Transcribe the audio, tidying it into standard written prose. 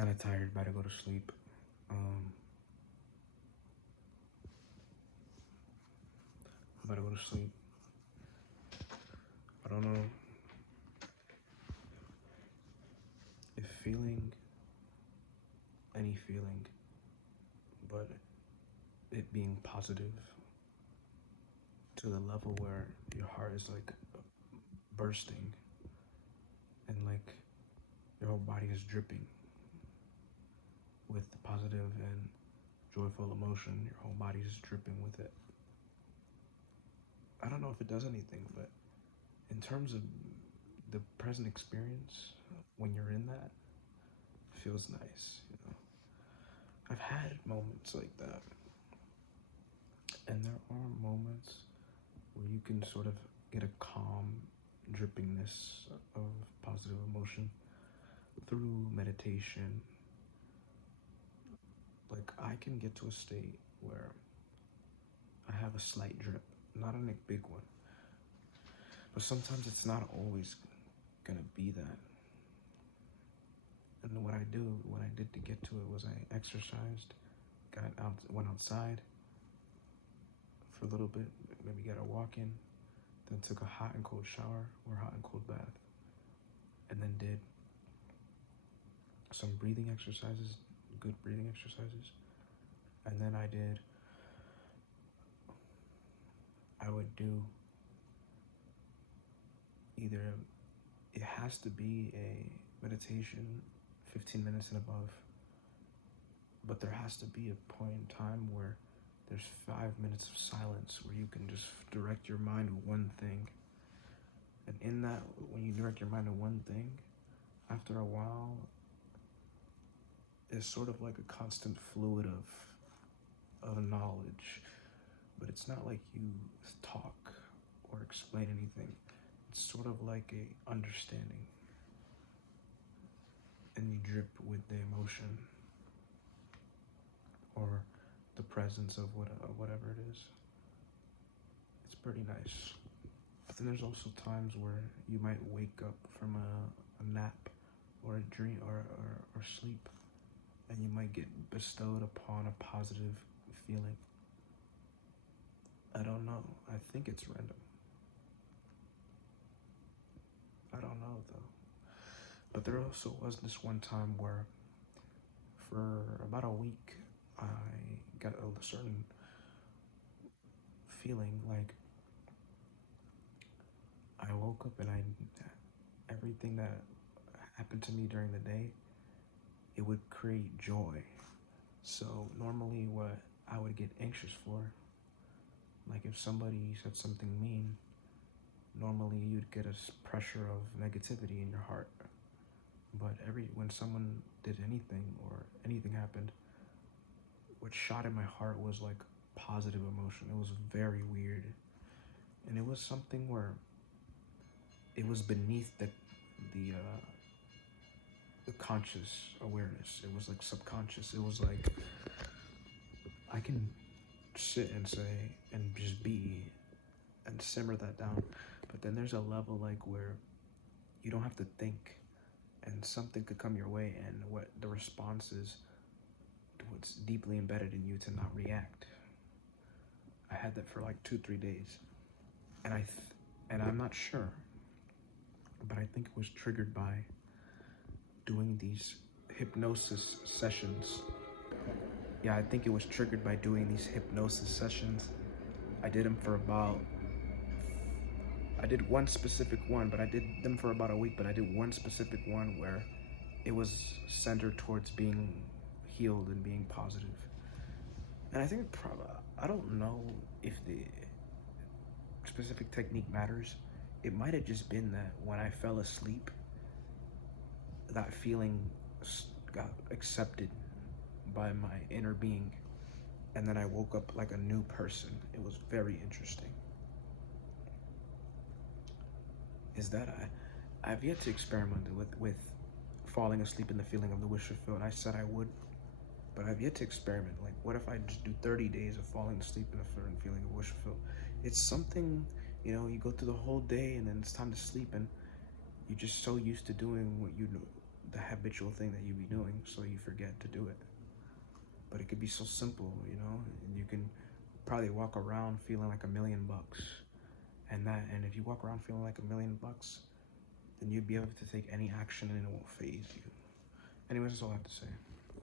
kind of tired, about to go to sleep. Um, I'm about to go to sleep. I don't know if feeling any feeling, but it being positive to the level where your heart is like bursting and like your whole body is dripping with positive and joyful emotion. Your whole body is dripping with it. I don't know if it does anything, but in terms of the present experience, when you're in that, it feels nice, you know. I've had moments like that, and there are moments where you can sort of get a calm drippingness of positive emotion through meditation. Like, I can get to a state where I have a slight drip, not a big one, but sometimes it's not always gonna be that. And what I did to get to it was I exercised, went outside for a little bit, maybe got a walk in, then took a hot and cold shower or hot and cold bath, and then did some breathing exercises, good breathing exercises. And then I would do either, it has to be a meditation, 15 minutes and above, but there has to be a point in time where there's 5 minutes of silence where you can just direct your mind to one thing. And in that, when you direct your mind to one thing, after a while, it's sort of like a constant fluid of knowledge, but it's not like you talk or explain anything. It's sort of like a understanding, and you drip with the emotion or the presence of whatever it is. It's pretty nice. But then there's also times where you might wake up from a nap or a dream or sleep, and you might get bestowed upon a positive feeling. I don't know. I think it's random. I don't know though. But there also was this one time where for about a week I got a certain feeling like I woke up and everything that happened to me during the day, it would create joy. So normally what I would get anxious for, like if somebody said something mean, normally you'd get a pressure of negativity in your heart. But when someone did anything or anything happened, what shot in my heart was like positive emotion. It was very weird. And it was something where it was beneath the conscious awareness. It was like subconscious. It was like I can sit and say and just be and simmer that down. But then there's a level like where you don't have to think, and something could come your way, and what the response is to what's deeply embedded in you to not react. I had that for like 2-3 days, and I'm not sure, but I think it was triggered by doing these hypnosis sessions. Yeah, I think it was triggered by doing these hypnosis sessions. I did them for about, I did one specific one, but I did them for about a week, but I did one specific one where it was centered towards being healed and being positive. And I think I don't know if the specific technique matters. It might have just been that when I fell asleep, that feeling got accepted by my inner being, and then I woke up like a new person. It was very interesting. Is that I've yet to experiment with falling asleep in the feeling of the wish fulfilled. I said I would, but I've yet to experiment. Like, what if I just do 30 days of falling asleep in a certain feeling of wish fulfilled? It's something, you know, you go through the whole day and then it's time to sleep, and you're just so used to doing what you the habitual thing that you be doing, so you forget to do it. But it could be so simple, you know, and you can probably walk around feeling like $1,000,000. And if you walk around feeling like $1,000,000, then you'd be able to take any action and it won't phase you. Anyways, that's all I have to say.